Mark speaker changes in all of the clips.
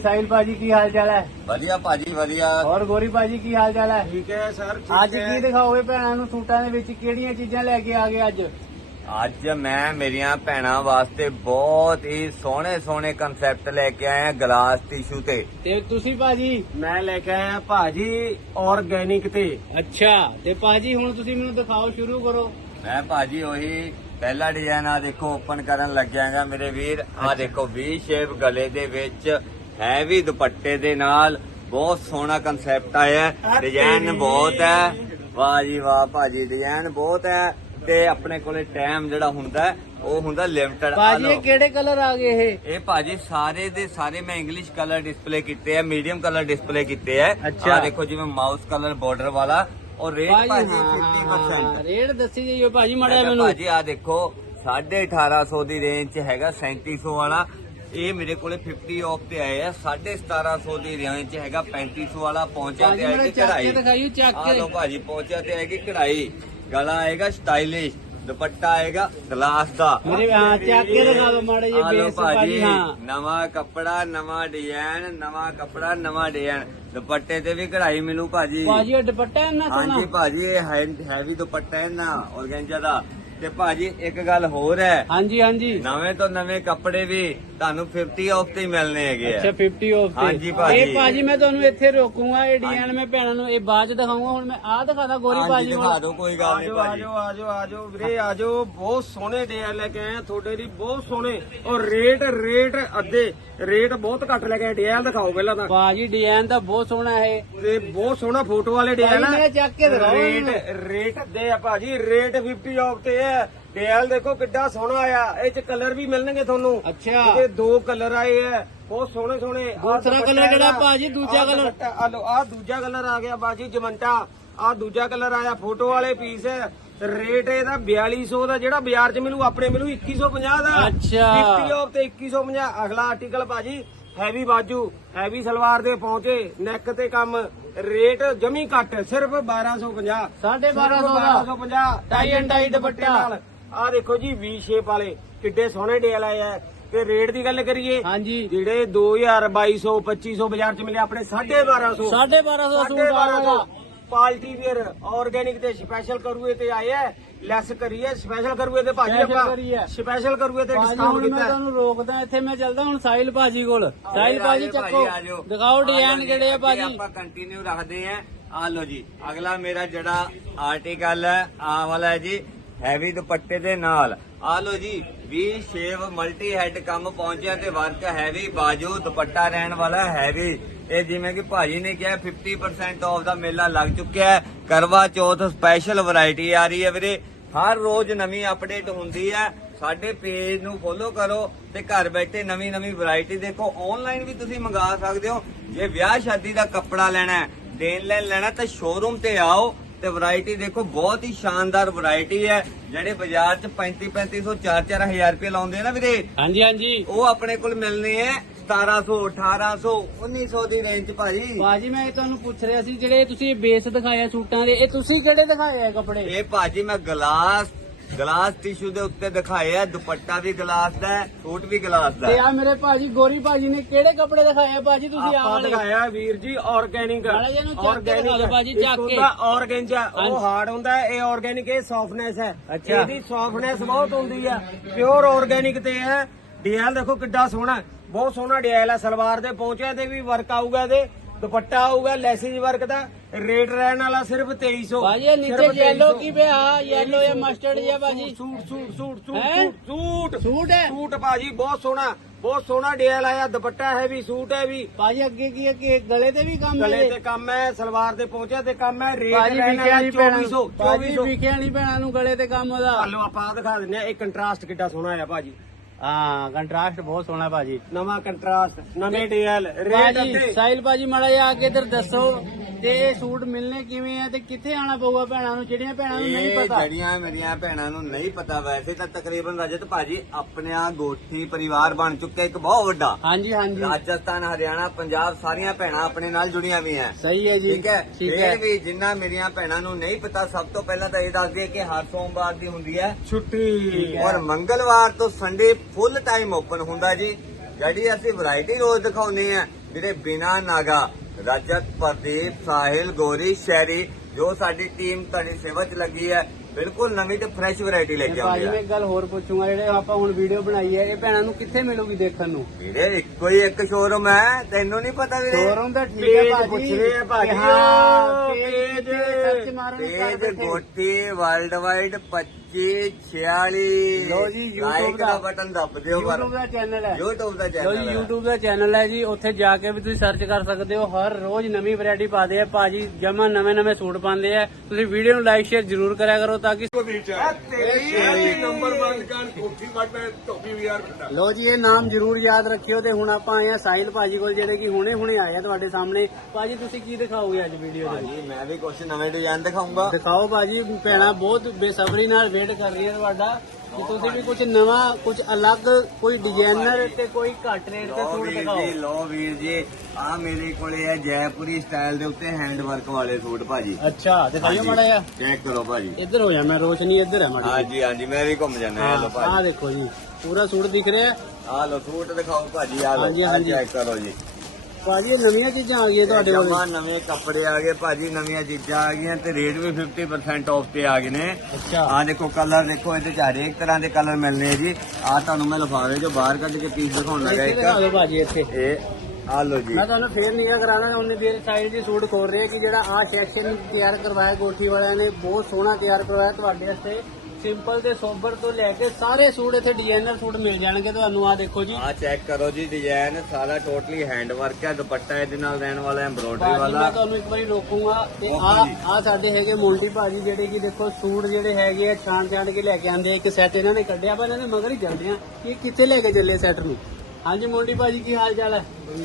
Speaker 1: ਸਾਹਿਲ ਭਾਜੀ ਕੀ ਹਾਲ ਚਾਲ ਹੈ?
Speaker 2: ਵਧੀਆ ਭਾਜੀ ਵਧੀਆ।
Speaker 1: ਹੋਰ ਗੋਰੀ ਭਾਜੀ ਕੀ ਹਾਲ ਚਾਲ ਹੈ?
Speaker 3: ਠੀਕ ਹੈ ਸਰ।
Speaker 1: ਅੱਜ ਕੀ ਦਿਖਾਓਗੇ ਭੈਣਾਂ ਨੂੰ ਸੂਟਾਂ ਦੇ ਵਿੱਚ ਕਿਹੜੀਆਂ ਚੀਜ਼ਾਂ ਲੈ ਕੇ ਆ ਗਏ ਅੱਜ?
Speaker 2: ਅੱਜ ਮੈਂ ਮੇਰੀਆਂ ਭੈਣਾਂ ਵਾਸਤੇ ਬਹੁਤ ਹੀ ਸੋਹਣੇ ਸੋਹਣੇ ਕਨਸੈਪਟ ਲੈ ਕੇ ਆਇਆ ਗਲਾਸ ਟਿਸ਼ੂ ਤੇ
Speaker 1: ਤੁਸੀਂ ਭਾਜੀ?
Speaker 3: ਮੈਂ ਲੈ ਕੇ ਆਇਆ ਭਾਜੀ ਆਰਗੈਨਿਕ ਤੇ।
Speaker 1: ਅੱਛਾ ਤੇ ਭਾਜੀ ਹੁਣ ਤੁਸੀਂ ਮੈਨੂੰ ਦਿਖਾਓ, ਸ਼ੁਰੂ ਕਰੋ।
Speaker 2: ਮੈਂ ਭਾਜੀ ਉਹੀ ਪਹਿਲਾ ਡਿਜ਼ਾਈਨ ਆ ਦੇਖੋ ਓਪਨ ਕਰਨ ਲੱਗਿਆਗਾ ਮੇਰੇ ਵੀਰ। ਆ ਦੇਖੋ ਵੀ ਸ਼ੇਪ ਗਲੇ ਦੇ ਵਿੱਚ ਹੈਵੀ ਦੁਪੱਟੇ ਦੇ ਨਾਲ ਬਹੁਤ ਸੋਹਣਾ ਕਨਸੈਪਟ ਆਇਆ। ਡਿਜ਼ਾਈਨ ਬਹੁਤ ਹੈ, ਵਾਹ ਜੀ ਵਾਹ ਭਾਜੀ ਡਿਜ਼ਾਈਨ ਬਹੁਤ ਹੈ। ਤੇ ਆਪਣੇ ਕੋਲੇ ਟਾਈਮ ਜਿਹੜਾ ਹੁੰਦਾ ਉਹ ਹੁੰਦਾ ਲਿਮਟਡ।
Speaker 1: ਭਾਜੀ ਇਹ ਕਿਹੜੇ ਕਲਰ ਆ ਗਏ
Speaker 2: ਇਹ ਭਾਜੀ ਸਾਰੇ ਦੇ ਸਾਰੇ ਮੈਂ ਇੰਗਲਿਸ਼ ਕਲਰ ਡਿਸਪਲੇ ਕੀਤੇ ਆ, ਮੀਡੀਅਮ ਕਲਰ ਡਿਸਪਲੇ ਕੀਤੇ ਆ।
Speaker 1: ਅੱਛਾ।
Speaker 2: ਆ ਦੇਖੋ ਜਿਵੇਂ ਮਾਊਸ ਕਲਰ ਬਾਰਡਰ ਵਾਲਾ। ਔਰ ਰੇਟ ਭਾਜੀ 50%।
Speaker 1: ਰੇਟ ਦੱਸੀ ਜਾਈਓ ਭਾਜੀ ਮਾੜਾ ਜਿਹਾ ਮੈਨੂੰ।
Speaker 2: ਭਾਜੀ ਆ ਦੇਖੋ 1850 ਦੀ ਰੇਂਜ ਚ ਹੈਗਾ 3700 ਵਾਲਾ। ਇਹ ਮੇਰੇ ਕੋਲੇ 50 ਆਫ ਤੇ ਆਏ ਆ। 1750 ਦੀ ਰੇਂਜ ਚ ਹੈਗਾ 3500 ਵਾਲਾ। ਪਹੁੰਚਿਆ ਤੇ ਆਏਗੀ ਕਢਾਈ।
Speaker 1: ਦਿਖਾਈਓ ਚੱਕ
Speaker 2: ਆ ਲੋ ਭਾਜੀ ਪਹੁੰਚਿਆ ਤੇ ਆਏਗੀ ਕਢਾਈ। ਗਲਾ ਆਏਗਾ ਸਟਾਈਲਿਸ਼, ਦੁਪੱਟਾ ਆਏਗਾ ਗਲਾਸ ਦਾ।
Speaker 1: ਮੇਰੇ ਚੱਕ ਕੇ ਦਿਖਾ ਦਿਓ ਮਾੜਾ ਜਿਹਾ ਬੇਸ ਭਾਜੀ। ਹਾਂ
Speaker 2: ਨਵਾਂ ਕੱਪੜਾ ਨਵਾਂ ਡਿਜ਼ਾਈਨ, ਨਵਾਂ ਕੱਪੜਾ ਨਵਾਂ ਡਿਜ਼ਾਈਨ। ਦੁਪੱਟੇ ਤੇ ਵੀ ਕਢਾਈ ਮਿਲੂ ਭਾਜੀ।
Speaker 1: ਭਾਜੀ ਇਹ ਦੁਪੱਟਾ ਇੰਨਾ ਸੋਹਣਾ।
Speaker 2: ਹਾਂਜੀ ਭਾਜੀ ਇਹ ਹੈਵੀ ਦੁਪੱਟਾ ਹੈ ਨਾ ਔਰਗੈਂਜਾ ਦਾ। ਤੇ ਭਾਜੀ ਇੱਕ ਗੱਲ ਹੋਰ ਹੈ,
Speaker 1: ਹਾਂਜੀ ਹਾਂਜੀ,
Speaker 2: ਨਵੇਂ ਤੋਂ ਨਵੇਂ ਕੱਪੜੇ ਵੀ ਤੁਹਾਨੂੰ 50 ਆਫ ਤੇ ਹੀ ਮਿਲਨੇ ਹੈਗੇ ਆ।
Speaker 1: ਅੱਛਾ 50 ਆਫ ਤੇ।
Speaker 2: ਹਾਂਜੀ ਭਾਜੀ।
Speaker 1: ਇਹ ਭਾਜੀ ਮੈਂ ਤੁਹਾਨੂੰ ਇੱਥੇ ਰੋਕੂਗਾ। ਇਹ ਡਿਜ਼ਾਈਨ ਮੈਂ ਭੈਣਾਂ ਨੂੰ ਇਹ ਬਾਅਦ ਚ ਦਿਖਾਉਂਗਾ। ਹੁਣ ਮੈਂ ਆਹ ਦਿਖਾਦਾ ਗੋਰੀ ਭਾਜੀ
Speaker 2: ਦਿਖਾ
Speaker 1: ਹੁਣ।
Speaker 2: ਦਿਓ ਕੋਈ ਗੱਲ ਨਹੀਂ ਭਾਜੀ।
Speaker 3: ਆਜੋ ਵੀਰੇ ਆਜੋ। ਬਹੁਤ ਸੋਹਣੇ ਡਿਜ਼ਾਈਨ ਲੈ ਕੇ ਆਏ ਆ ਤੁਹਾਡੇ ਲਈ, ਬਹੁਤ ਸੋਹਣੇ। ਔਰ ਰੇਟ ਅੱਧੇ ਰੇਟ ਬਹੁਤ ਘੱਟ ਲੈ ਕੇ ਆਏ। ਡਿਜ਼ਾਈਨ ਦਿਖਾਓ ਪਹਿਲਾਂ ਤਾਂ
Speaker 1: ਭਾਜੀ। ਡਿਜ਼ਾਈਨ ਤਾਂ ਬਹੁਤ ਸੋਹਣਾ ਹੈ
Speaker 3: ਤੇ ਬਹੁਤ ਸੋਹਣਾ ਫੋਟੋ ਵਾਲੇ ਡਿਜ਼ਾਈਨ ਆ।
Speaker 1: ਮੈਂ ਚੱਕ ਕੇ ਦਿਖਾਓ।
Speaker 3: ਰੇਟ ਅੱਧੇ ਆ ਭਾਜੀ। ਰੇਟ 50 ਆਫ ਤੇ ਹੈ। ਡਿਜ਼ਾਈਨ ਦੇਖੋ ਕਿੱਡਾ ਸੋਹਣਾ ਆਇਆ। ਇਹ ਚ ਕਲਰ ਵੀ ਮਿਲਣਗੇ ਤੁਹਾਨੂੰ।
Speaker 1: ਅੱਛਾ।
Speaker 3: ਇਹਦੇ 2 ਕਲਰ ਆਏ ਆ ਬਹੁਤ ਸੋਹਣੇ ਸੋਹਣੇ।
Speaker 1: ਦੂਸਰਾ ਕਲਰ ਕਿਹੜਾ ਭਾਜੀ? ਦੂਜਾ ਕਲਰ
Speaker 3: ਆ ਦੂਜਾ ਕਲਰ ਆ ਗਿਆ ਬਾਜੀ ਜਮੰਟਾ। ਆ ਦੂਜਾ ਕਲਰ ਆਇਆ। ਫੋਟੋ ਵਾਲੇ ਪੀਸ ਹੈ। ਰੇਟ ਇਹਦਾ 4200 ਦਾ, ਜਿਹੜਾ ਬਾਜ਼ਾਰ ਚ ਮਿਲੂ ਆਪਣੇ ਮਿਲੂ 2150 ਦਾ।
Speaker 1: ਅੱਛਾ।
Speaker 3: 50 ਆਫ ਤੇ 2150। ਅਗਲਾ ਆਰਟੀਕਲ ਭਾਜੀ ਹੈਵੀ ਬਾਜੂ, ਹੈਵੀ ਸਲਵਾਰ ਦੇ ਪਹੁੰਚੇ, ਨੈਕ ਤੇ ਕੰਮ। ਰੇਟ ਜਮੀ ਘੱਟ, ਸਿਰਫ 1250। 1250 ਟਾਈ ਐਂਡ ਡਾਈ ਦੁਪੱਟੇ ਨਾਲ। ਆ ਦੇਖੋ ਜੀ ਵੀ ਸ਼ੇਪ ਵਾਲੇ ਕਿੱਡੇ ਸੋਹਣੇ ਡੇਲ ਆਏ ਆ। ਤੇ ਰੇਟ ਦੀ ਗੱਲ ਕਰੀਏ
Speaker 1: ਹਾਂਜੀ,
Speaker 3: ਜਿਹੜੇ 2000 2200 2500 ਬਾਜ਼ਾਰ ਚ ਮਿਲੇ ਆਪਣੇ 1250
Speaker 1: 1250 ਸੂਟ ਆਏਗਾ।
Speaker 3: ਪਾਰਟੀ ਵੇਅਰ ਆਰਗੈਨਿਕ ਤੇ ਸਪੈਸ਼ਲ ਕਰੂਏ ਤੇ ਆਏ ਆ। ਲੈਸ ਕਰੀਏ ਸਪੈਸ਼ਲ ਕਰੂਏ ਤੇ ਭਾਜੀ ਆਪਾਂ ਸਪੈਸ਼ਲ ਕਰੂਏ ਤੇ ਡਿਸਕਾਊਂਟ ਕੀਤਾ।
Speaker 1: ਮੈਂ ਤੁਹਾਨੂੰ ਰੋਕਦਾ ਇੱਥੇ, ਮੈਂ ਚੱਲਦਾ ਹੁਣ ਸਾਹਿਲ ਭਾਜੀ ਕੋਲ। ਸਾਹਿਲ ਭਾਜੀ ਚੱਕੋ, ਦਿਖਾਓ ਡਿਜ਼ਾਈਨ ਕਿਹੜੇ ਆ ਭਾਜੀ।
Speaker 2: ਆਪਾਂ ਕੰਟੀਨਿਊ ਰੱਖਦੇ ਆ। ਆ ਲੋ ਜੀ ਅਗਲਾ ਮੇਰਾ ਜਿਹੜਾ ਆਰਟੀਕਲ ਹੈ ਆ ਵਾਲਾ ਹੈ ਜੀ ਹੈਵੀ ਦੁਪੱਟੇ ਦੇ ਨਾਲ। ਆ ਲੋ ਜੀ ਵੀ ਸ਼ੇਪ ਮਲਟੀ ਹੈਡ ਕੰਮ ਪਹੁੰਚਿਆ ਤੇ ਵਰਕ ਹੈਵੀ ਬਾਜੂ, ਦੁਪੱਟਾ ਰਹਿਣ ਵਾਲਾ ਹੈਵੀ। ਇਹ ਜਿਵੇਂ ਕਿ ਭਾਜੀ ਨੇ ਕਿਹਾ 50% ਆਫ ਦਾ ਮੇਲਾ ਲੱਗ ਚੁੱਕਿਆ ਹੈ। ਕਰਵਾ ਚੌਥ ਸਪੈਸ਼ਲ ਵੈਰਾਈਟੀ ਆ ਰਹੀ ਹੈ ਵੀਰੇ। ਹਰ ਰੋਜ਼ ਨਵੀਂ ਅਪਡੇਟ ਹੁੰਦੀ ਹੈ। ਸਾਡੇ ਪੇਜ ਨੂੰ ਫੋਲੋ ਕਰੋ ਤੇ ਘਰ ਬੈਠੇ ਨਵੀਂ ਵੈਰਾਈਟੀ ਦੇਖੋ। ਆਨਲਾਈਨ ਵੀ ਤੁਸੀਂ ਮੰਗਾ ਸਕਦੇ ਹੋ। ਜੇ ਵਿਆਹ ਸ਼ਾਦੀ ਦਾ ਕੱਪੜਾ ਲੈਣਾ ਹੈ, ਦੇਣ ਲੈਣਾ ਤਾਂ ਸ਼ੋਰੂਮ ਤੇ ਆਓ ਤੇ ਵੈਰਾਈਟੀ ਦੇਖੋ। ਬਹੁਤ ਹੀ ਸ਼ਾਨਦਾਰ ਵੈਰਾਈਟੀ ਹੈ। ਜਿਹੜੇ ਬਾਜ਼ਾਰ 'ਚ 3500 4-4000 ਰੁਪਏ ਲਾਉਂਦੇ ਆ ਨਾ ਵੀਰੇ,
Speaker 1: ਹਾਂਜੀ ਹਾਂਜੀ,
Speaker 2: ਉਹ ਆਪਣੇ ਕੋਲ ਮਿਲਨੇ ਆ 1700 1800 1900 ਦੀ ਰੇਂਜ ਭਾਜੀ।
Speaker 1: ਭਾਜੀ ਮੈਂ ਤੁਹਾਨੂੰ ਪੁੱਛ ਰਿਹਾ ਸੀ, ਜਿਹੜੇ ਤੁਸੀਂ ਬੇਸ ਦਿਖਾਇਆ ਸੂਟਾਂ ਦੇ, ਇਹ ਤੁਸੀਂ ਕਿਹੜੇ ਦਿਖਾਏ ਆ ਕੱਪੜੇ?
Speaker 2: ਇਹ ਭਾਜੀ ਮੈਂ ਗਲਾਸ ਟਿਸ਼ੂ ਦੇ ਉੱਤੇ ਦਿਖਾਏ ਆ। ਦੁਪੱਟਾ ਵੀ ਗਲਾਸ ਦਾ ਹੈ, ਸੂਟ ਵੀ ਗਲਾਸ ਦਾ
Speaker 1: ਤੇ
Speaker 2: ਹੈ।
Speaker 1: ਆ ਮੇਰੇ ਭਾਜੀ ਗੋਰੀ ਭਾਜੀ ਨੇ ਕਿਹੜੇ ਕੱਪੜੇ ਦਿਖਾਏ ਆ ਭਾਜੀ ਤੁਸੀਂ?
Speaker 3: ਆਪਾਂ ਦਿਖਾਇਆ ਵੀਰ ਜੀ ਆਰਗੈਨਿਕ।
Speaker 1: ਆਰਗੈਨਿਕ ਭਾਜੀ ਚੱਕ ਕੇ।
Speaker 3: ਆਰਗੈਂਜਾ ਉਹ ਹਾਰਡ ਹੁੰਦਾ ਹੈ, ਇਹ ਆਰਗੈਨਿਕ ਇਹ ਸੌਫਟਨੈਸ ਹੈ।
Speaker 1: ਅੱਛਾ।
Speaker 3: ਇਹਦੀ ਸੌਫਟਨੈਸ ਬਹੁਤ ਹੁੰਦੀ ਹੈ। ਪਿਓਰ ਆਰਗੈਨਿਕ ਤੇ ਹੈ। ਡਿਜ਼ਾਈਨ ਦੇਖੋ ਕਿੱਡਾ ਸੋਹਣਾ, ਬਹੁਤ ਸੋਹਣਾ ਡਿਜ਼ਾਈਨ ਹੈ। ਸਲਵਾਰ ਦੇ ਪਹੁੰਚਿਆ ਤੇ ਵੀ ਵਰਕ ਆਊਗਾ, ਇਹਦੇ ਦੁਪੱਟਾ ਆਊਗਾ ਲੈਸਿਜ ਵਰਕ ਦਾ। ਰੇਟ ਰਹਿਣ ਵਾਲਾ ਸਿਰਫ 2300।
Speaker 1: ਭਾਜੀ ਇਹ ਨੀਚੇ ਯੈਲੋ ਕੀ ਪਿਆ? ਯੈਲੋ ਜਾਂ ਮਸਟਰਡ ਜਿਹਾ ਭਾਜੀ? ਸੂਟ ਹੈ।
Speaker 3: ਸੂਟ ਭਾਜੀ ਬਹੁਤ ਸੋਹਣਾ ਡੇਲ ਆਇਆ। ਦੁਪੱਟਾ ਹੈ ਵੀ, ਸੂਟ ਹੈ ਵੀ
Speaker 1: ਭਾਜੀ। ਅੱਗੇ ਕੀ ਹੈ ਕਿ ਗਲੇ ਤੇ ਵੀ ਕੰਮ ਹੈ?
Speaker 3: ਗਲੇ ਤੇ ਕੰਮ ਹੈ, ਸਲਵਾਰ ਦੇ ਪਹੁੰਚਿਆ ਤੇ ਕੰਮ ਹੈ। ਰੇਟ
Speaker 1: ਭਾਜੀ
Speaker 3: ਰਹਿਣ ਵਾਲਾ 2400।
Speaker 1: ਭਾਜੀ ਵਿਖਿਆ ਨਹੀਂ ਭੈਣਾਂ ਨੂੰ ਗਲੇ ਤੇ ਕੰਮ ਉਹਦਾ।
Speaker 3: ਹਲੋ ਆਪਾਂ ਆਹ ਦਿਖਾ ਦਿੰਦੇ ਆ। ਇਹ ਕੰਟਰਾਸਟ ਕਿੱਡਾ ਸੋਹਣਾ ਆਇਆ ਭਾਜੀ।
Speaker 1: ਹਾਂ ਕੰਟਰਾਸਟ ਬਹੁਤ ਸੋਹਣਾ ਭਾਜੀ।
Speaker 3: ਨਵਾਂ ਕੰਟਰਾਸਟ ਨਵੇਂ ਡੇਲ। ਰੇਟ
Speaker 1: ਭਾਜੀ ਸਾਹਿਲ ਭਾਜੀ ਮਾੜਾ ਜਿਹਾ ਆ ਕੇ ਇੱਧਰ ਦੱਸੋ ਤੇ ਇਹ ਸੂਟ ਮਿਲਨੇ ਕਿਵੇਂ ਆ ਤੇ ਕਿੱਥੇ ਆਣਾ ਪਊਗਾ ਭੈਣਾਂ ਨੂੰ, ਜਿਹੜੀਆਂ ਭੈਣਾਂ ਨੂੰ ਨਹੀਂ ਪਤਾ?
Speaker 2: ਜਿਹੜੀਆਂ ਮੇਰੀਆਂ ਭੈਣਾਂ ਨੂੰ ਨਹੀਂ ਪਤਾ, ਵੈਸੇ ਤਾਂ ਤਕਰੀਬਨ ਰਜਤ ਭਾਜੀ ਆਪਣਿਆ ਗੋਠੀ ਪਰਿਵਾਰ ਬਣ ਚੁੱਕਿਆ ਇੱਕ ਬਹੁਤ ਵੱਡਾ।
Speaker 1: ਹਾਂਜੀ ਹਾਂਜੀ,
Speaker 2: ਰਾਜਸਥਾਨ, ਹਰਿਆਣਾ, ਪੰਜਾਬ ਸਾਰੀਆਂ ਭੈਣਾਂ ਆਪਣੇ ਨਾਲ ਜੁੜੀਆਂ ਵੀ ਹੈ।
Speaker 1: ਸਹੀ ਹੈ ਜੀ।
Speaker 2: ਠੀਕ ਹੈ।
Speaker 1: ਠੀਕ ਹੈ
Speaker 2: ਇਹ ਵੀ ਜਿੰਨਾ ਮੇਰੀਆਂ ਭੈਣਾਂ ਨੂੰ ਨਹੀਂ ਪਤਾ, ਸਭ ਤੋਂ ਪਹਿਲਾਂ ਤਾਂ ਇਹ ਦੱਸ ਦਈਏ ਕਿ ਹਰ ਸੋਮਵਾਰ ਦੀ ਹੁੰਦੀ ਹੈ
Speaker 3: ਛੁੱਟੀ
Speaker 2: ਔਰ ਮੰਗਲਵਾਰ ਤੋਂ ਸੰਡੇ ਫੁੱਲ ਟਾਈਮ ਓਪਨ ਹੁੰਦਾ ਜੀ। ਜਿਹੜੀ ਅਸੀਂ ਵੈਰਾਈਟੀ ਰੋਜ਼ ਦਿਖਾਉਂਦੇ ਆ ਵੀਰੇ ਬਿਨਾ ਨਾਗਾ, ਰਜਤ, ਪ੍ਰਦੀਪ, ਸਾਹਿਲ, ਗੋਰੀ, ਸ਼ੈਰੀ, ਜੋ ਸਾਡੀ ਟੀਮ ਤੁਹਾਡੀ ਸੇਵਾ 'ਚ ਲੱਗੀ ਹੈ, ਬਿਲਕੁਲ ਨਵੀਂ ਤੇ ਫਰੈਸ਼ ਵੈਰਾਈਟੀ ਲੈ ਕੇ ਆਉਂਦੀ
Speaker 1: ਭਾਜੀ ਮੈਂ
Speaker 2: ਹੈ।
Speaker 1: ਇੱਕ ਗੱਲ ਹੋਰ ਪੁੱਛੂੰਗਾ, ਜਿਹੜੇ ਆਪਾਂ ਹੁਣ ਵੀਡੀਓ ਬਣਾਈ ਹੈ ਇਹ ਭੈਣਾਂ ਨੂੰ ਕਿੱਥੇ ਮਿਲੂਗੀ ਦੇਖਣ ਨੂੰ?
Speaker 2: ਵੀਰੇ ਇੱਕੋ ਹੀ ਇੱਕ ਸ਼ੋਰੂਮ ਹੈ, ਤੈਨੂੰ ਨਹੀਂ ਪਤਾ ਵੀਰੇ?
Speaker 1: ਸ਼ੋਰੂਮ ਤਾਂ ਠੀਕ ਹੈ
Speaker 3: ਪੇਜ
Speaker 1: ਭਾਜੀ,
Speaker 3: ਪੁੱਛ ਰਹੇ ਆ ਭਾਜੀ,
Speaker 1: ਹਾਂ,
Speaker 3: ਪੇਜ।
Speaker 1: ਪੇਜ ਸਰਚ ਮਾਰਨ ਨੂੰ ਕਰ
Speaker 2: ਤੇਜ
Speaker 1: ਬੈਠੇ।
Speaker 2: ਗੋਟੀ ਵਰਲਡ ਵਾਈਡ 2546
Speaker 1: ਲਓ ਜੀ, YouTube
Speaker 2: ਲਾਈਕ ਦਾ
Speaker 1: ਦਾ
Speaker 2: ਬਟਨ ਦੱਬ ਦਿਓ ਪਰ
Speaker 1: YouTube ਦਾ ਚੈਨਲ ਹੈ।
Speaker 2: YouTube ਦਾ
Speaker 1: ਲੋ
Speaker 2: ਚੈਨਲ
Speaker 1: ਜੀ
Speaker 2: ਹੈ।
Speaker 1: YouTube ਦਾ ਚੈਨਲ ਹੈ ਜੀ, ਉੱਥੇ ਜਾ ਕੇ ਵੀ ਤੁਸੀਂ ਸਰਚ ਕਰ ਸਕਦੇ ਹੋ। ਹਰ ਰੋਜ਼ ਨਵੀਂ ਵੈਰਾਈਟੀ ਪਾਦੇ ਆ ਭਾਜੀ, ਜਮਾ ਨਵੇਂ ਸੂਟ ਪਾਉਂਦੇ ਆ। ਤੁਸੀਂ ਵੀਡੀਓ ਨੂੰ ਲਾਈਕ ਸ਼ੇਅਰ ਜ਼ਰੂਰ ਕਰਿਆ ਕਰੋ ਤਾਂ ਕਿ
Speaker 3: ਨੰਬਰ 1 ਗਨ ਕੋਠੀ ਵੱਟ ਟੋਪੀ ਵੀ ਯਾਰ ਬੇਟਾ।
Speaker 1: ਲੋ ਜੀ ਇਹ ਨਾਮ ਜ਼ਰੂਰ ਯਾਦ ਰੱਖਿਓ। ਤੇ ਹੁਣ ਆਪਾਂ ਆਏ ਆ ਸਾਹਿਲ ਭਾਜੀ ਕੋਲ, ਜਿਹੜੇ ਕਿ ਹੁਣੇ ਆਏ ਆ ਤੁਹਾਡੇ ਸਾਹਮਣੇ। ਭਾਜੀ ਤੁਸੀਂ ਕੀ ਦਿਖਾਓਗੇ ਅੱਜ ਵੀਡੀਓ ਦੇ ਵਿੱਚ?
Speaker 2: ਭਾਜੀ ਮੈਂ ਵੀ ਕੁਝ ਨਵੇਂ ਡਿਜ਼ਾਈਨ ਦਿਖਾਉਂਗਾ।
Speaker 1: ਦਿਖਾਓ ਭਾਜੀ, ਭੈਣਾਂ ਬਹੁਤ ਬੇਸਬਰੀ ਨਾਲ ਵੇਟ ਕਰ ਰਹੀ ਹੈ ਤੁਹਾਡਾ ਕਿ ਤੁਸੀਂ ਵੀ ਕੁਝ ਨਵਾਂ, ਕੁਝ ਅਲੱਗ, ਕੋਈ ਡਿਜ਼ਾਈਨਰ ਤੇ ਕੋਈ ਘੱਟ ਰੇਟ ਤੇ
Speaker 2: ਲੋ
Speaker 1: ਸੂਟ
Speaker 2: ਵੀਰ
Speaker 1: ਦਿਖਾਓ।
Speaker 2: ਜੀ, ਲੋ ਵੀਰ ਜੀ, ਆ ਮੇਰੇ ਕੋਲੇ ਹੈ ਜੈਪੁਰੀ ਸਟਾਈਲ ਦੇ ਉੱਤੇ ਹੈਂਡ ਵਰਕ ਵਾਲੇ ਸੂਟ ਭਾਜੀ।
Speaker 1: ਅੱਛਾ ਦਿਖਾਈਓ ਮਾੜਾ ਜਿਹਾ,
Speaker 2: ਚੈੱਕ ਕਰੋ ਭਾਜੀ।
Speaker 1: ਇੱਧਰ ਹੋ ਜਾ, ਮੈਂ ਰੋਸ਼ਨੀ ਇੱਧਰ ਹੈ ਮਾੜੀ।
Speaker 2: ਹਾਂਜੀ ਹਾਂਜੀ, ਮੈਂ ਵੀ ਘੁੰਮ ਜਾਣਾ। ਹੈ ਲੋ
Speaker 1: ਆ
Speaker 2: ਭਾਜੀ,
Speaker 1: ਦੇਖੋ ਜੀ ਪੂਰਾ ਸੂਟ ਦਿਖ ਰਿਹਾ ਹੈ।
Speaker 2: ਆ ਲੋ ਸੂਟ ਦਿਖਾਓ ਭਾਜੀ। ਆ
Speaker 1: ਹਾਂਜੀ,
Speaker 2: ਲੋ
Speaker 1: ਹਾਂਜੀ।
Speaker 2: ਚੈੱਕ ਕਰੋ ਜੀ।
Speaker 1: ਭਾਜੀ ਇਹ ਨਵੀਆਂ ਚੀਜ਼ਾਂ ਆ ਗਈਆਂ ਤੁਹਾਡੇ ਕੋਲ?
Speaker 2: ਜਮਾਂ ਨਵੇਂ ਕੱਪੜੇ ਆ ਗਏ ਭਾਜੀ, ਨਵੀਆਂ ਚੀਜ਼ਾਂ ਆ ਗਈਆਂ ਤੇ ਰੇਟ ਵੀ 50% ਆਫ ਤੇ ਆ ਗਏ ਨੇ।
Speaker 1: ਅੱਛਾ
Speaker 2: ਆ ਦੇਖੋ ਕਲਰ ਦੇਖੋ, ਇਹਦੇ ਚ ਹਰੇਕ ਤਰ੍ਹਾਂ ਦੇ ਕਲਰ ਮਿਲਨੇ ਆ ਜੀ। ਆ ਤੁਹਾਨੂੰ ਮੈਂ ਲਿਫਾਫੇ ਚੋਂ ਬਾਹਰ ਕੱਢ ਕੇ ਪੀਸ ਦਿਖਾਉਣ ਲੱਗਾ
Speaker 1: ਇੱਥੇ ਦਿਖਾ ਦਿਓ
Speaker 2: ਇੱਕ।
Speaker 1: ਭਾਜੀ ਇੱਥੇ।
Speaker 2: ਇਹ ਆ ਲੋ ਜੀ।
Speaker 1: ਮੈਂ ਤੁਹਾਨੂੰ ਫੇਰ ਨਿਗਾ ਕਰਾਣਾ, ਉਹਨੇ ਫੇਰ ਸਾਈਡ ਦੀ ਸੂਟ ਖੋਲ ਰਹੇ ਕਿ ਜਿਹੜਾ ਆ ਸੈਕਸ਼ਨ ਤਿਆਰ ਕਰਵਾਇਆ ਕੋਠੀ ਵਾਲਿਆਂ ਨੇ, ਬਹੁਤ ਸੋਹਣਾ ਤਿਆਰ ਕਰਵਾਇਆ ਤੁਹਾਡੇ ਵਾਸਤੇ। ਸਿੰਪਲ ਤੇ ਸੋਬਰ ਤੋਂ ਲੈ ਕੇ ਸਾਰੇ ਸੂਟ ਇੱਥੇ ਡਿਜ਼ਾਈਨਰ ਸੂਟ ਮਿਲ ਜਾਣਗੇ ਤੁਹਾਨੂੰ। ਆ ਦੇਖੋ ਜੀ,
Speaker 2: ਆ ਚੈੱਕ ਕਰੋ ਜੀ, ਡਿਜ਼ਾਈਨ ਸਾਰਾ ਟੋਟਲੀ ਹੈਂਡ ਵਰਕ ਹੈ। ਦੁਪੱਟਾ ਇਹਦੇ ਨਾਲ ਰਹਿਣ ਵਾਲਾ ਐਮਬ੍ਰੋਇਡਰੀ
Speaker 1: ਭਾਜੀ
Speaker 2: ਵਾਲਾ।
Speaker 1: ਮੈਂ ਤੁਹਾਨੂੰ ਇੱਕ ਵਾਰੀ ਰੋਕੂੰਗਾ ਤੇ
Speaker 2: ਓਕੇ ਜੀ।
Speaker 1: ਆ ਸਾਡੇ ਹੈਗੇ ਮੋਂਟੀ ਭਾਜੀ, ਜਿਹੜੇ ਕਿ ਦੇਖੋ ਸੂਟ ਜਿਹੜੇ ਹੈਗੇ ਆ ਛਾਣ ਕੇ ਲੈ ਕੇ ਆਂਦੇ ਆ। ਇੱਕ ਸੈੱਟ ਇਹਨਾਂ ਨੇ ਕੱਢਿਆ, ਪਰ ਇਹਨਾਂ ਦੇ ਮਗਰ ਹੀ ਚੱਲਦੇ ਆ ਕਿ ਇਹ ਕਿੱਥੇ ਲੈ ਕੇ ਚੱਲੇ ਸੈੱਟ ਨੂੰ। ਹਾਂਜੀ ਮੋਂਟੀ ਭਾਜੀ ਕੀ ਹਾਲ ਚਾਲ ਹੈ?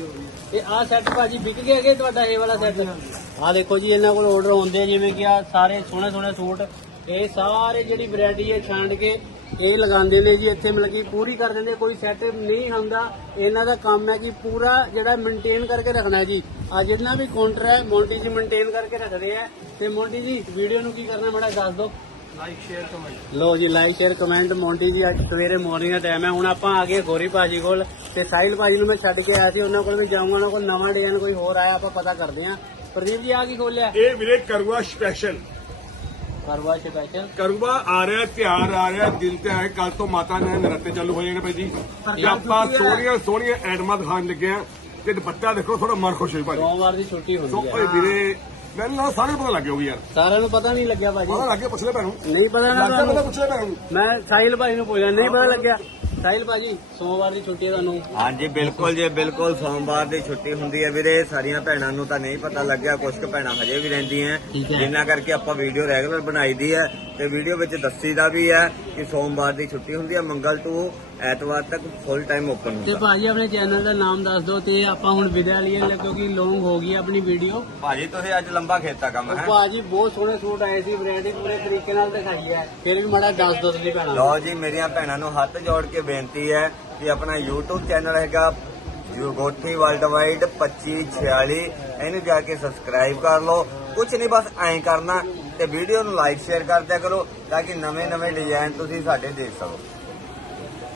Speaker 1: ਇਹ ਆ ਸੈੱਟ ਭਾਜੀ ਵਿਕ ਗਿਆ ਕਿ ਤੁਹਾਡਾ ਇਹ ਵਾਲਾ ਸੈੱਟ? ਆ ਦੇਖੋ ਜੀ, ਇਹਨਾਂ ਕੋਲ ਆਰਡਰ ਹੁੰਦੇ ਆ, ਜਿਵੇਂ ਕਿ ਆ ਸਾਰੇ ਸੋਹਣੇ ਸੂਟ, ਇਹ ਸਾਰੇ ਜਿਹੜੀ ਵੈਰਾਈਟੀ ਹੈ ਛਾਂਡ ਕੇ ਇਹ ਲਗਾਉਂਦੇ ਨੇ ਜੀ ਇੱਥੇ, ਮਤਲਬ ਕਿ ਪੂਰੀ ਕਰ ਦਿੰਦੇ। ਕੋਈ ਸੈੱਟ ਨਹੀਂ ਹੁੰਦਾ, ਇਹਨਾਂ ਦਾ ਕੰਮ ਹੈ ਕਿ ਪੂਰਾ ਜਿਹੜਾ ਮੇਨਟੇਨ ਕਰਕੇ ਰੱਖਣਾ ਹੈ ਜੀ। ਆ ਜਿੰਨਾ ਵੀ ਕਾਊਂਟਰ ਹੈ ਮੋਂਟੀ ਜੀ ਮੇਨਟੇਨ ਕਰਕੇ ਰੱਖਦੇ ਆ। ਤੇ ਮੋਂਟੀ ਜੀ ਵੀਡੀਓ ਨੂੰ ਕੀ ਕਰਨਾ ਮਾੜਾ ਦੱਸ ਦਿਓ।
Speaker 3: Like share comment.
Speaker 1: ਲੋ ਜੀ ਲਾਈਕ ਸ਼ੇਅਰ ਕਮੈਂਟ। ਮੋਂਟੀ ਜੀ ਅੱਜ ਸਵੇਰੇ ਮਾਰਨਿੰਗ ਦਾ ਟਾਈਮ ਹੈ। ਹੁਣ ਆਪਾਂ ਆ ਗਏ ਗੋਰੀ ਭਾਜੀ ਕੋਲ ਤੇ ਸਾਹਿਲ ਭਾਜੀ ਨੂੰ ਮੈਂ ਛੱਡ ਕੇ ਆਇਆ ਸੀ, ਉਹਨਾਂ ਕੋਲ ਵੀ ਜਾਊਂਗਾ। ਉਹਨਾਂ ਕੋਲ ਨਵਾਂ ਡਿਜ਼ਾਈਨ ਕੋਈ ਹੋਰ ਆਇਆ, ਆਪਾਂ ਪਤਾ ਕਰਦੇ ਹਾਂ। ਪ੍ਰਦੀਪ ਜੀ ਆ ਕੀ ਖੋਲਿਆ?
Speaker 4: ਇਹ ਵੀਰੇ ਕਰਵਾ ਸਪੈਸ਼ਲ
Speaker 1: ਕਰਵਾ ਸਪੈਸ਼ਲ।
Speaker 4: ਕਰਵਾ ਆ ਰਿਹਾ, ਤਿਉਹਾਰ ਆ ਰਿਹਾ, ਦਿਨ ਤੇ ਆਏ। ਕੱਲ ਤੋਂ ਮਾਤਾ ਨੇ ਨਰਾਤੇ ਚਾਲੂ ਹੋ ਜਾਣੇ ਭਾਈ ਜੀ। ਤੇ ਆਪਾਂ ਸੋਹਣੀਆਂ ਐਟਮਾਂ ਦਿਖਾਉਣ ਲੱਗੇ ਆ। ਤੇ ਦੁਪੱਟਾ ਦੇਖੋ, ਥੋੜਾ ਮਨ ਖੁਸ਼ ਹੋਈ ਭਾਜੀ।
Speaker 1: ਸੋਮਵਾਰ ਦੀ ਛੁੱਟੀ
Speaker 4: ਸੋ
Speaker 1: ਹੁੰਦੀ ਹੈ।
Speaker 4: ਓਏ ਵੀਰੇ, ਮੈਨੂੰ ਨਾ ਸਾਰੇ ਪਤਾ ਲੱਗ ਗਿਆ ਹੋਊਗੀ ਯਾਰ।
Speaker 1: ਸਾਰਿਆਂ ਨੂੰ ਪਤਾ ਨਹੀਂ ਲੱਗਿਆ ਭਾਜੀ?
Speaker 4: ਪਤਾ ਲੱਗ ਗਿਆ, ਪੁੱਛ ਲੈ ਭੈਣੂ।
Speaker 1: ਨਹੀਂ ਪਤਾ ਨਾ
Speaker 4: ਲੱਗਦਾ ਪਤਾ,
Speaker 1: ਤੁਹਾਨੂੰ?
Speaker 4: ਪੁੱਛ ਲੈ ਭੈਣੂ।
Speaker 1: ਮੈਂ ਸਾਹਿਲ ਭਾਈ ਨੂੰ ਪੁੱਛਿਆ, ਨਹੀਂ ਪਤਾ ਲੱਗਿਆ। ਸਾਹਿਲ ਭਾਜੀ ਸੋਮਵਾਰ ਦੀ ਛੁੱਟੀ ਹੈ ਤੁਹਾਨੂੰ?
Speaker 2: ਹਾਂਜੀ ਬਿਲਕੁਲ ਜੀ, ਬਿਲਕੁਲ ਸੋਮਵਾਰ ਦੀ ਛੁੱਟੀ ਹੁੰਦੀ ਹੈ ਵੀਰੇ। ਸਾਰੀਆਂ ਭੈਣਾਂ ਨੂੰ ਤਾਂ ਨਹੀਂ ਪਤਾ ਲੱਗਿਆ, ਕੁਝ ਕੁ ਭੈਣਾਂ ਹਜੇ ਵੀ ਰਹਿੰਦੀਆਂ,
Speaker 1: ਠੀਕ ਹੈ।
Speaker 2: ਜਿੰਨਾ ਕਰਕੇ ਆਪਾਂ ਵੀਡੀਓ ਰੈਗੂਲਰ ਬਣਾਈ ਦੀ ਹੈ। ਤੇ ਵੀਡੀਓ ਵਿੱਚ ਦੱਸੀਦਾ ਵੀ ਹੈ ਕਿ ਸੋਮਵਾਰ ਦੀ ਛੁੱਟੀ ਹੁੰਦੀ ਹੈ, ਮੰਗਲ ਤੋਂ ਐਤਵਾਰ ਤੱਕ ਫੁੱਲ ਟਾਈਮ ਓਪਨ
Speaker 1: ਤੇ
Speaker 2: ਹੁੰਦਾ।
Speaker 1: ਭਾਜੀ ਆਪਣੇ ਚੈਨਲ ਦਾ ਨਾਮ ਦੱਸ ਦਿਓ ਤੇ ਆਪਾਂ ਹੁਣ ਵਿਦਾ ਲਈਏ, ਕਿਉਂਕਿ ਲੌਂਗ ਹੋ ਗਈ ਆਪਣੀ ਵੀਡੀਓ।
Speaker 2: ਭਾਜੀ ਤੁਸੀਂ ਅੱਜ ਲੰਬਾ ਖੇਤਾ ਕੰਮ ਹੈ।
Speaker 1: ਭਾਜੀ ਬਹੁਤ ਸੋਹਣੇ ਸੂਟ ਆਏ ਸੀ, ਵੈਰਾਈਟੀ ਪੂਰੇ ਤਰੀਕੇ ਨਾਲ ਦਿਖਾਈ ਹੈ। ਫਿਰ ਵੀ ਮਾੜਾ ਦੱਸ ਦਿਓ ਤੁਸੀਂ ਭੈਣਾਂ ਨੂੰ।
Speaker 2: ਲਓ ਜੀ, ਮੇਰੀਆਂ ਭੈਣਾਂ ਨੂੰ ਹੱਥ ਜੋੜ ਕੇ ਬੇਨਤੀ ਹੈ ਕਿ ਆਪਣਾ YouTube ਚੈਨਲ ਹੈਗਾ ਗੋਠੀ ਵਰਲਡ ਵਾਈਡ 2546, ਇਹਨੂੰ ਜਾ ਕੇ ਸਬਸਕ੍ਰਾਈਬ ਕਰ ਲਓ। ਕੁਝ ਨਹੀਂ, ਬਸ ਐਂ ਕਰਨਾ ਤੇ ਵੀਡੀਓ ਨੂੰ ਲਾਈਕ ਸ਼ੇਅਰ ਕਰ ਦਿਆ ਕਰੋ ਤਾਂ ਕਿ ਨਵੇਂ ਡਿਜ਼ਾਈਨ ਤੁਸੀਂ ਸਾਡੇ ਦੇਖ ਸਕੋ।